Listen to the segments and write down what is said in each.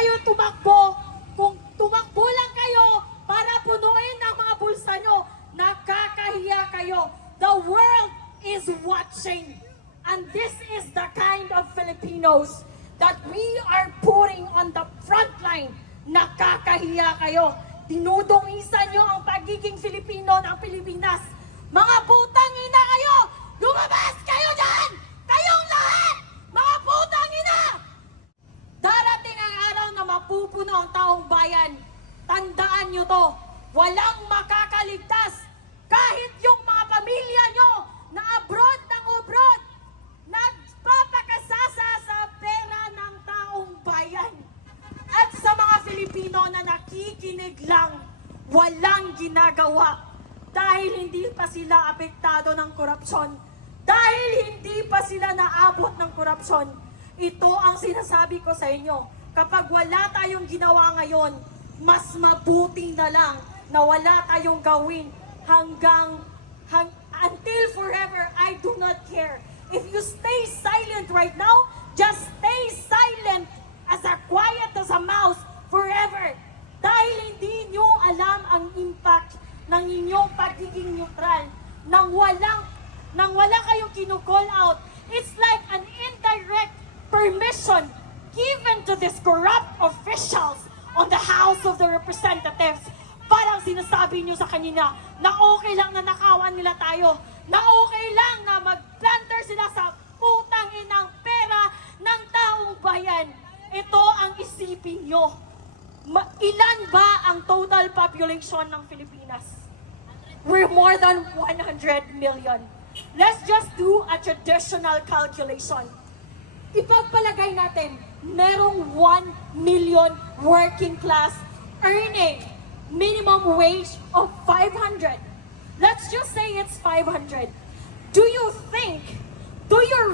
kayo tumakbo, kung tumakbo lang kayo para punuin ang mga bulsa nyo, nakakahiya kayo. The world is watching. And this is the kind of Filipinos that we are putting on the front line. Nakakahiya kayo. Dinudungisan nyo ang pagiging Filipino ng Pilipinas. Mga putang ina kayo! Lumabas kayo dyan! Kayong lahat! Mga putang ina! Darating ang araw na mapupuno ang taong bayan. Tandaan nyo to. Walang makakaligtas. Kahit yung mga pamilya nyo na abroad ng abroad, nagpapakasasa sa pera ng taong bayan. At sa mga Filipino na nakikinig lang, walang ginagawa dahil hindi pa sila apektado ng korupsyon, dahil hindi pa sila naabot ng korupsyon. Ito ang sinasabi ko sa inyo. Kapag wala tayong ginawa ngayon, mas mabuti na lang na wala tayong gawin until forever. I do not care. If you stay silent right now, just stay silent as quiet as a mouse forever. Dahil hindi nyo alam ang impact ng inyong pagiging neutral. Nang wala kayong kinu-call out, it's like an indirect permission given to these corrupt officials on the House of the Representatives. Parang sinasabi nyo sa kanina na okay lang na nakawan nila tayo, na okay lang na mag-planter sila sa putang inang pera ng taong bayan. Ito ang isipin nyo. Ilan ba ang total population ng Pilipinas? We're more than 100 million. Let's just do a traditional calculation. Ipagpalagay natin, merong 1 million working class earning minimum wage of 500. Let's just say it's 500. Do you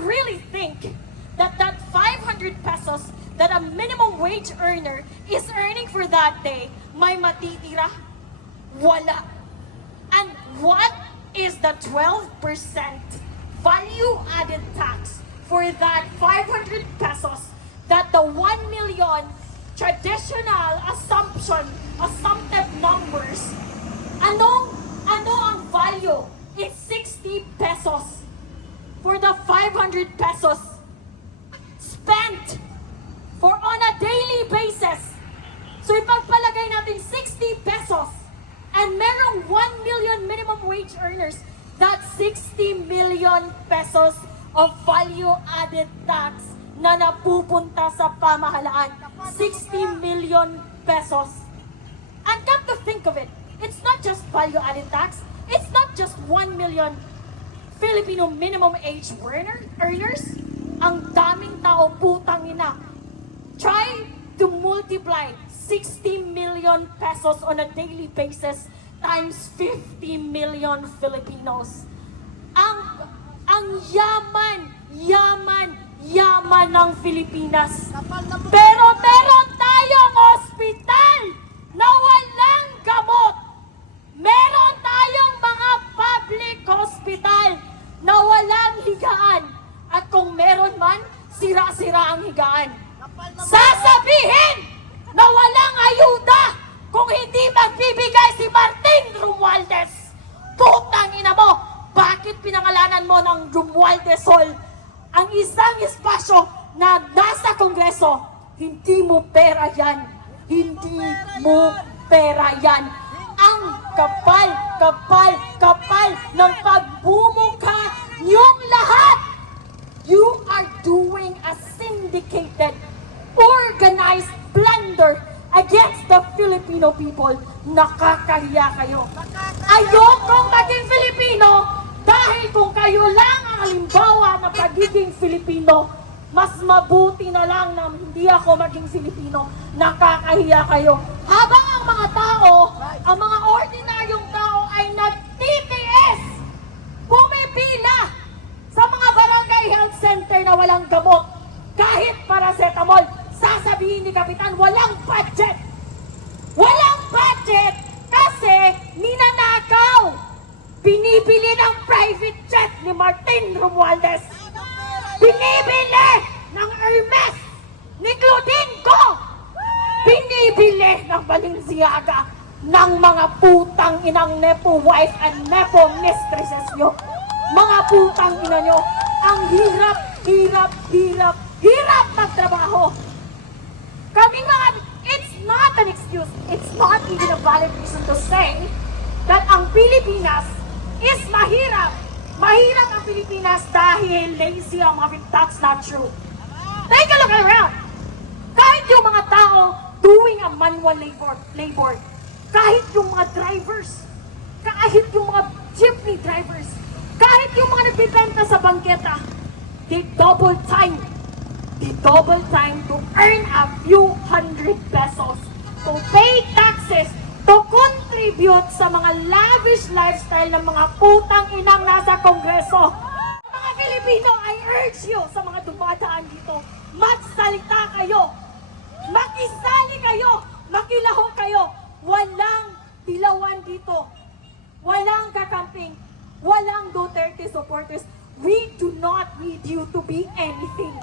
really think that 500 pesos that a minimum wage earner is earning for that day may matitira? Wala. And what is the 12% value-added tax for that 500 pesos that the 1 million traditional assumptive numbers? Ano ang value? It's 60 pesos for the 500 pesos spent for on a daily basis. So ipagpalagay natin 60 pesos and merong 1 million minimum wage earners, that's 60 million pesos of value-added tax na napupunta sa pamahalaan. 60 million pesos. And come to think of it, it's not just value-added tax, it's not just 1 million Filipino minimum age earners. Ang daming tao, putang ina. Try to multiply 60 million pesos on a daily basis times 50 million Filipinos. Ang yaman ng Pilipinas. Pero meron tayong ospital na walang gamot. Meron tayong mga public hospital na walang higaan. At kung meron man, sira-sira ang higaan. Sasabihin na walang ayuda kung hindi magbibigay si Martin Romualdez. Putang ina mo, bakit pinangalanan mo ng Romualdez Hall ang isang espasyo na nasa Kongreso? Hindi mo pera yan. Hindi mo pera yan. Ang kapal ng pagbumungka niyong lahat. You are doing a syndicated, organized plunder against the Filipino people. Nakakahiya kayo. Ayokong maging Filipino dahil kung kayo lang ang halimbawa ng pagiging Filipino, mas mabuti na lang na hindi ako maging Filipino. Nakakahiya kayo. Habang ang mga tao, ang mga ordinaryong tao ay nagtitiis, pumipila sa mga barangay health center na walang gamot. Kahit paracetamol, sasabihin ni Kapitan, walang budget. Walang budget kasi ninanakaw. Binibili ng private jet ni Martin Romualdez. Binibili ng Hermes ni Claudine Go. Balenciaga ng mga putang inang nepo wife and nepo mistresses nyo. Mga putang ina nyo, ang hirap magtrabaho. Kaming mga, it's not an excuse, it's not even a valid reason to say that ang Pilipinas is mahirap. Mahirap ang Pilipinas dahil lazy ang mga people. That's not true. Take a look around. Kahit yung mga tao doing a manual labor, kahit yung mga drivers, kahit yung mga jeepney drivers, kahit yung mga nagbibenta sa bangketa, they double time to earn a few hundred pesos, to pay taxes, to contribute sa mga lavish lifestyle ng mga putang inang nasa Kongreso. Mga Pilipino, I urge you sa mga dumadaan dito, magsalita kayo, makisali kayo, makilaho kayo. Walang dilawan dito, walang kakamping, walang Duterte supporters. We do not need you to be anything.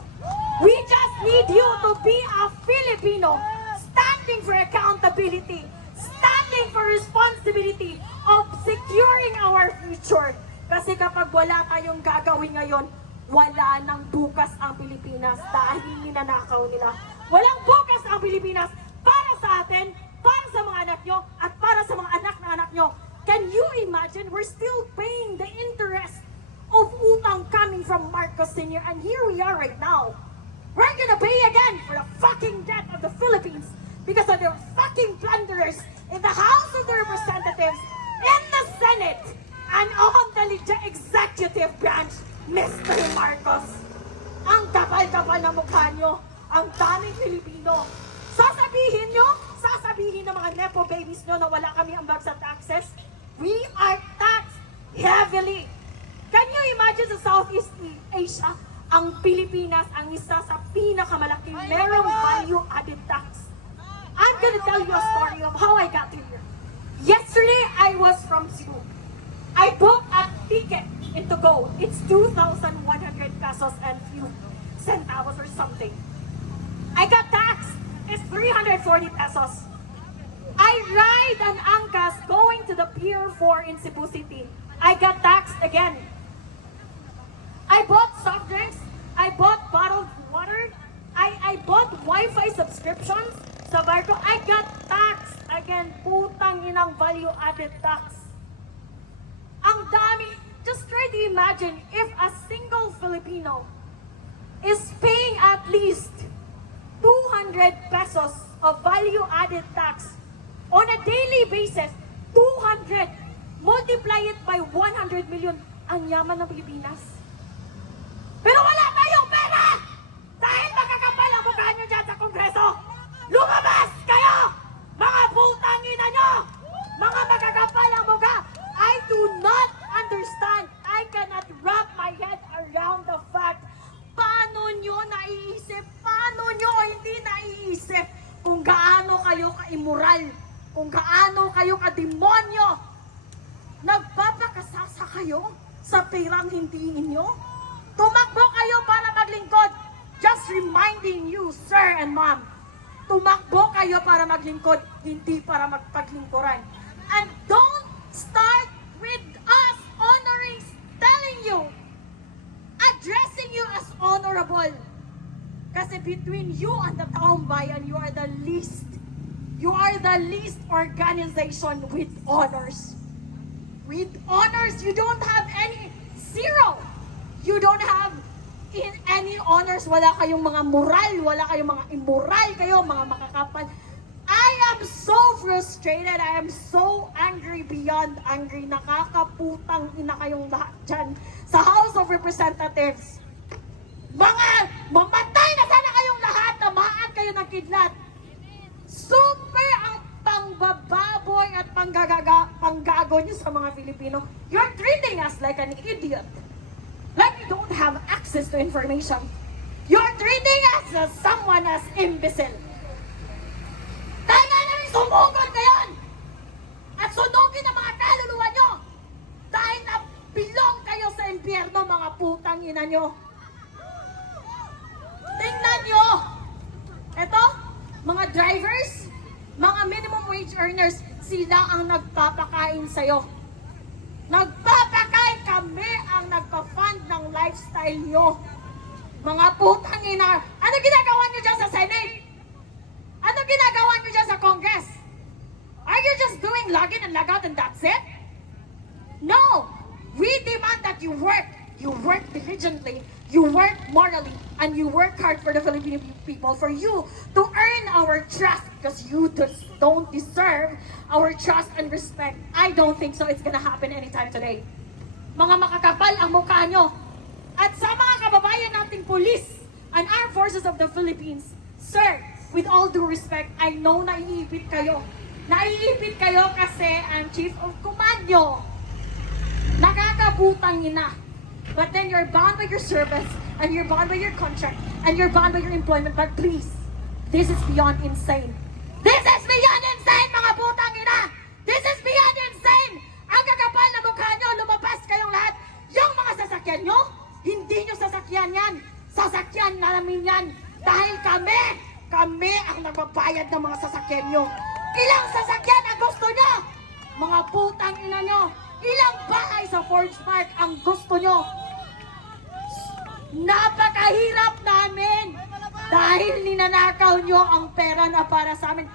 We just need you to be a Filipino, standing for accountability, standing for responsibility of securing our future. Kasi kapag wala tayong gagawin ngayon, wala nang bukas ang Pilipinas dahil ninanakaw nila. Walang bukas ang Pilipinas para sa atin, para sa mga anak nyo, at para sa mga anak na anak nyo. Can you imagine? We're still paying the interest of utang coming from Marcos Sr. And here we are right now. We're gonna pay again for the fucking debt of the Philippines because of their fucking plunderers in the House of the Representatives, in the Senate, and on the executive branch, Mr. Marcos. Ang kapal-kapal na mukha nyo, ang daming Pilipino. Sasabihin ng mga nepo babies nyo na wala kami ambag sa taxes. We are taxed heavily. Can you imagine sa Southeast Asia, ang Pilipinas ang isa sa pinakamalaking merong value-added tax. I'm gonna tell you a story of how I got here. Yesterday, I was from Cebu. I booked a ticket to go. It's 2,100 pesos and few centavos or something. I got taxed. It's 340 pesos. I ride an Angkas going to the Pier 4 in Cebu City. I got taxed again. I bought soft drinks. I bought bottled water. I bought Wi-Fi subscriptions sa barko. I got taxed again. Putang inang value-added tax. Ang dami. Just try to imagine if a single Filipino is paying at least 200 pesos of value-added tax on a daily basis. 200. Multiply it by 100 million. Ang yaman ng Pilipinas. Pero wala tayong pera! Dahil magkakapal ang mukha nyo dyan sa Kongreso! Lumabas kayo! Mga putang ina nyo! Mga magkakapal ang mukha! I do not understand. I cannot wrap my head around the fact paano nyo naiisip, paano nyo hindi naiisip kung gaano kayo ka-immoral, kung gaano kayo ka-demonyo. Nagpapakasasa kayo sa perang hindi inyo. Tumakbo kayo para maglingkod. Just reminding you, sir and ma'am, tumakbo kayo para maglingkod, hindi para magpaglingkuran. And don't start with us honoring, telling you, addressing you as honorable. Kasi between you and the taong bayan, you are the least. You are the least organization with honors. With honors, you don't have any, zero. You don't have in any honors, wala kayong mga moral, wala kayong mga immoral kayo, mga makakapal. I am so frustrated, I am so angry beyond angry. Nakakaputang ina kayong lahat dyan sa House of Representatives. Mga mamatay na sana kayong lahat, tamaan kayo ng kidlat. Super ang pangbababoy at panggago nyo sa mga Filipino. You're treating us like an idiot. Like you don't have access to information. You're treating us as someone as imbecile. Dahil nga namin sumugod ngayon at sunugin ang mga kaluluwa nyo dahil nabilong kayo sa impyerno, mga putang ina nyo. Tingnan nyo. Eto, mga drivers, mga minimum earners, sila ang nagpapakain sa'yo. Nagpapakain, kami ang nagpa-fund ng lifestyle nyo. Mga putang ina, ano ginagawa nyo dyan sa Senate? Ano ginagawa nyo dyan sa Congress? Are you just doing log in and log out and that's it? No! We demand that you work diligently, you work morally, and you work hard for the Filipino people, for you to earn our trust, because you just don't deserve our trust and respect. I don't think so it's gonna happen anytime today. Mga makakapal ang mukha nyo. At sa mga kababayan nating police and armed forces of the Philippines, sir, with all due respect, I know naiipit kayo. Naiipit kayo kasi ang chief of command nyo nakakabutang ina. But then you're bound by your service, and you're bound by your contract, and you're bound by your employment. But please, this is beyond insane. This is beyond insane, mga putang ina! This is beyond insane! Ang kakapal na mukha nyo, lumabas kayong lahat. Yung mga sasakyan nyo, hindi nyo sasakyan yan. Sasakyan namin yan. Dahil kami ang nagbabayad ng mga sasakyan nyo. Ilang sasakyan ang gusto nyo? Mga putang ina nyo. Ilang bahay sa Forge Park ang gusto nyo? Napakahirap namin dahil ninanakaw nyo ang pera na para sa amin.